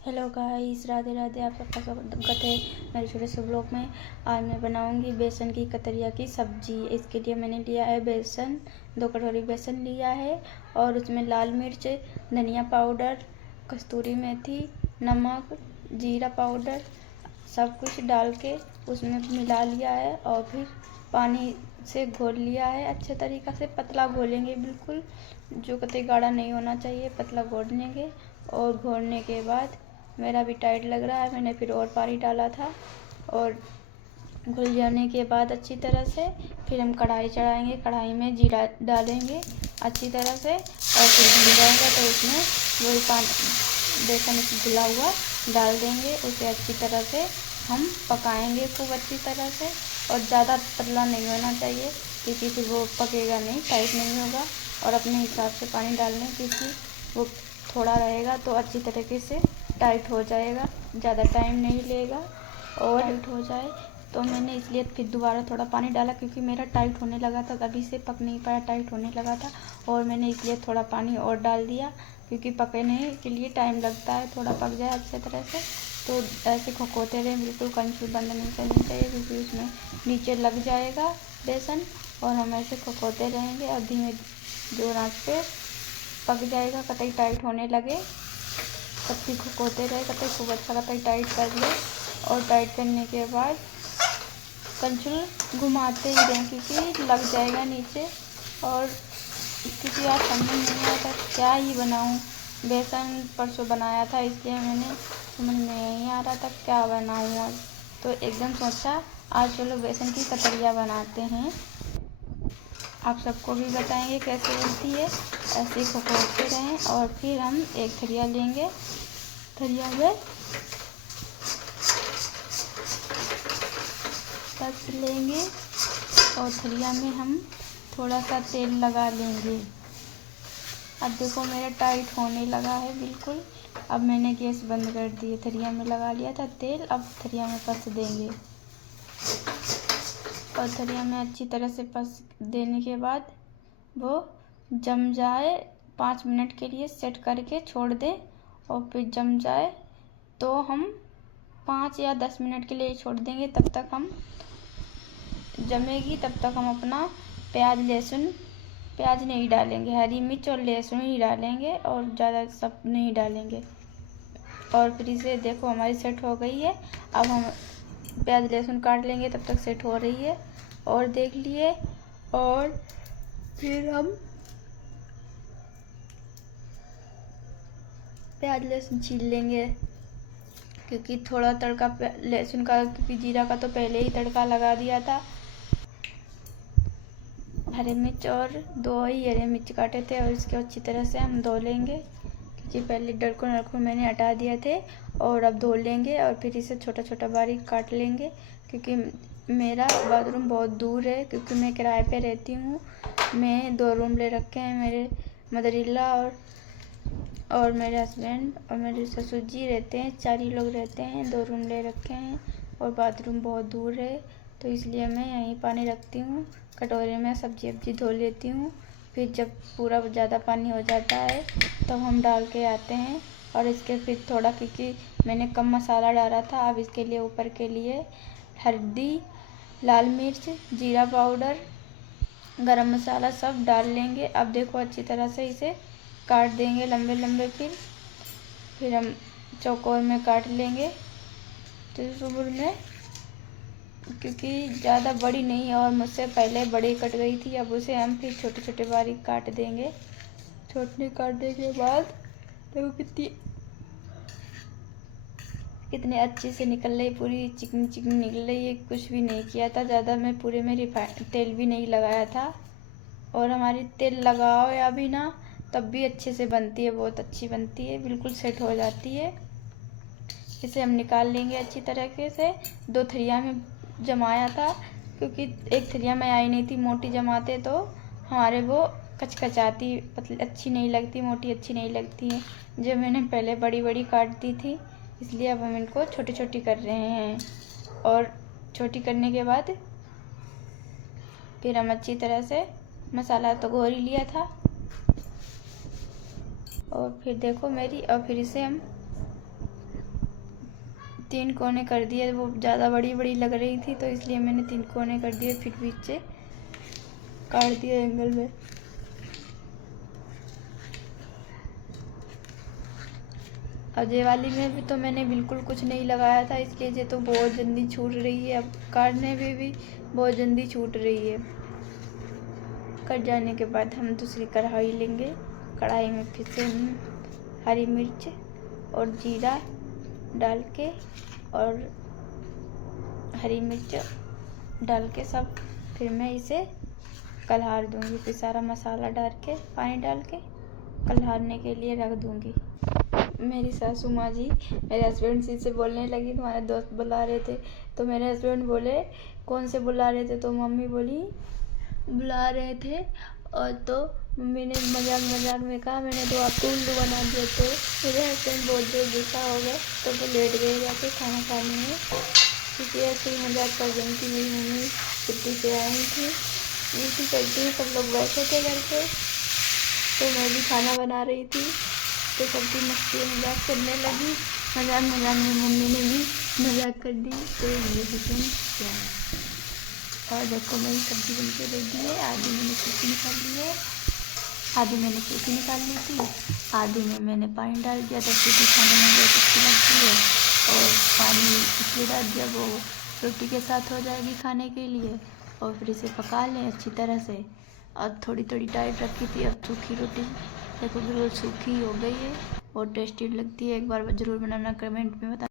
Hello guys, Radhe Radhe. आप सबका स्वागत है मेरे छोटे से ब्लॉग में। आज मैं बनाऊंगी बेसन की कतरिया की सब्जी। इसके लिए मैंने लिया है बेसन, 2 कटोरी बेसन लिया है और उसमें लाल मिर्च, धनिया पाउडर, कस्तूरी मेथी, नमक, जीरा पाउडर सब कुछ डाल के उसमें मिला लिया है और फिर पानी से घोल लिया है। अच्छे तरीक़ा से पतला घोलेंगे, बिल्कुल जो कतई गाढ़ा नहीं होना चाहिए, पतला घोल लेंगे। और घोलने के बाद मेरा भी टाइट लग रहा है, मैंने फिर और पानी डाला था। और घुल जाने के बाद अच्छी तरह से फिर हम कढ़ाई चढ़ाएंगे। कढ़ाई में जीरा डालेंगे अच्छी तरह से और फिर घुल जाएगा तो उसमें वही पानी बेसन घुला हुआ डाल देंगे। उसे अच्छी तरह से हम पकाएंगे खूब अच्छी तरह से। और ज़्यादा पतला नहीं होना चाहिए क्योंकि फिर वो पकेगा नहीं, टाइट नहीं होगा। और अपने हिसाब से पानी डाल लें क्योंकि वो थोड़ा रहेगा तो अच्छी तरीके से टाइट हो जाएगा, ज़्यादा टाइम नहीं लेगा और टाइट हो जाए। तो मैंने इसलिए फिर दोबारा थोड़ा पानी डाला क्योंकि मेरा टाइट होने लगा था, अभी से पक नहीं पाया, टाइट होने लगा था। और मैंने इसलिए थोड़ा पानी और डाल दिया क्योंकि पकने के लिए टाइम लगता है, थोड़ा पक जाए अच्छे तरह से। तो ऐसे खौखोते रहें, बिल्कुल कंची बंद नहीं करनी चाहिए क्योंकि उसमें नीचे लग जाएगा बेसन। और हम ऐसे खौखोते रहेंगे और धीमे जोर आंच पे पक जाएगा। कतई टाइट होने लगे कतई खौखोते रहे, कतई खूब अच्छा कतई टाइट कर ले। और टाइट करने के बाद कंचुल घुमाते ही रहें क्योंकि लग जाएगा नीचे। और क्योंकि आज समझ नहीं आता क्या ही बनाऊं, बेसन परसों बनाया था इसलिए मैंने समझ में नहीं आ रहा था क्या बनाऊं आज। तो एकदम सोचा आज चलो बेसन की कतरिया बनाते हैं। आप सबको भी बताएंगे कैसे बनती है। ऐसे ही खौखोते रहें और फिर हम एक थरिया लेंगे, थरिया में तस लेंगे और थरिया में हम थोड़ा सा तेल लगा लेंगे। अब देखो मेरा टाइट होने लगा है बिल्कुल। अब मैंने गैस बंद कर दी, थरिया में लगा लिया था तेल। अब थरिया में पस देंगे और थरिया में अच्छी तरह से पस देने के बाद वो जम जाए 5 मिनट के लिए सेट करके छोड़ दें। और फिर जम जाए तो हम 5 या 10 मिनट के लिए छोड़ देंगे। तब तक हम जमेगी तब तक हम अपना प्याज नहीं डालेंगे, हरी मिर्च और लहसुन ही डालेंगे और ज़्यादा सब नहीं डालेंगे। और फिर इसे देखो हमारी सेट हो गई है। अब हम प्याज लहसुन काट लेंगे, तब तक सेट हो रही है और देख लिए। और फिर हम प्याज लहसुन छील लेंगे क्योंकि थोड़ा तड़का लहसुन का, क्योंकि जीरा का तो पहले ही तड़का लगा दिया था। हरे मिर्च और 2 ही हरे मिर्च काटे थे और इसके अच्छी तरह से हम धो लेंगे क्योंकि पहले डरको मैंने हटा दिए थे। और अब धो लेंगे और फिर इसे छोटा छोटा बारीक काट लेंगे क्योंकि मेरा बाथरूम बहुत दूर है, क्योंकि मैं किराए पे रहती हूँ। मैं 2 रूम ले रखे हैं, मेरे मदर इन लॉ और मेरे हस्बैंड और मेरे ससुर जी रहते हैं। 4 ही लोग रहते हैं, 2 रूम ले रखे हैं और बाथरूम बहुत दूर है। तो इसलिए मैं यहीं पानी रखती हूँ, कटोरे में सब्जी वब्जी धो लेती हूँ। फिर जब पूरा ज़्यादा पानी हो जाता है तो हम डाल के आते हैं। और इसके फिर थोड़ा, क्योंकि मैंने कम मसाला डाला था, अब इसके लिए ऊपर के लिए हल्दी, लाल मिर्च, जीरा पाउडर, गरम मसाला सब डाल लेंगे। अब देखो अच्छी तरह से इसे काट देंगे लंबे लंबे। फिर हम चौकोर में काट लेंगे त्रिशूल में, क्योंकि ज़्यादा बड़ी नहीं और मुझसे पहले बड़ी कट गई थी। अब उसे हम फिर छोटे छोटे बारीक काट देंगे। छोटे काटने के बाद देखो कितने अच्छे से निकल रही, पूरी चिकनी चिकनी निकल रही है। कुछ भी नहीं किया था ज़्यादा, मैं पूरे में रिफाइंड तेल भी नहीं लगाया था। और हमारी तेल लगाओ या भी ना तब भी अच्छे से बनती है, बहुत अच्छी बनती है, बिल्कुल सेट हो जाती है। इसे हम निकाल लेंगे अच्छी तरीके से। 2 थरिया में जमाया था क्योंकि एक थरिया में आई नहीं थी, मोटी जमाते तो हमारे वो कचकचाती, पतली अच्छी नहीं लगती, मोटी अच्छी नहीं लगती है। जो मैंने पहले बड़ी बड़ी काट दी थी, इसलिए अब हम इनको छोटी छोटी कर रहे हैं। और छोटी करने के बाद फिर हम अच्छी तरह से मसाला तो घोल ही लिया था। और फिर देखो मेरी, और फिर इसे हम 3 कोने कर दिए, वो ज़्यादा बड़ी बड़ी लग रही थी तो इसलिए मैंने 3 कोने कर दिए, फिर बीच से काट दिए एंगल में। और ये वाली में भी तो मैंने बिल्कुल कुछ नहीं लगाया था, इसके ये तो बहुत जल्दी छूट रही है। अब काटने में भी बहुत जल्दी छूट रही है। कट जाने के बाद हम दूसरी कढ़ाई लेंगे। कढ़ाई में फिर से हरी मिर्च और जीरा डाल के और हरी मिर्च डाल के सब फिर मैं इसे कल्हार दूंगी। फिर सारा मसाला डाल के पानी डाल के कल्हारने के लिए रख दूंगी। मेरी सासू माँ जी मेरे हस्बैंड से बोलने लगी, तुम्हारे दोस्त बुला रहे थे। तो मेरे हस्बैंड बोले कौन से बुला रहे थे, तो मम्मी बोली बुला रहे थे। और तो मम्मी ने मजाक में कहा मैंने तो आपको उल्लू बना दिया। तो मेरे हस्बैंड बहुत जोर गुस्सा हो गए, तो वो लेट गए जाके खाना खाने में, क्योंकि ऐसे ही मजाक कर रही थी। मेरी मम्मी छुट्टी से आई थी, ड्यूटी करती है, सब लोग बैठे थे घर पे, तो मैं भी खाना बना रही थी, तो सबकी मस्ती मजाक करने लगी। मजाक में मम्मी ने भी मजाक कर दी, तो मेरे हस्बैंड क्या है। और देखो मेरी सब्जी बन के रेडी है। आधी मैंने सूखी निकाल ली है, आधी मैंने सूखी निकाल ली थी, आधी में मैंने पानी डाल दिया था। रोटी खाने में बहुत अच्छी लगती है, और पानी इसलिए डाल दिया वो रोटी के साथ हो जाएगी खाने के लिए। और फिर इसे पका लें अच्छी तरह से। और थोड़ी टाइट रखी थी, अब सूखी रोटी देखो बिल्कुल सूखी हो गई है, और टेस्टी लगती है। एक बार ज़रूर बनाना, कमेंट में बताना।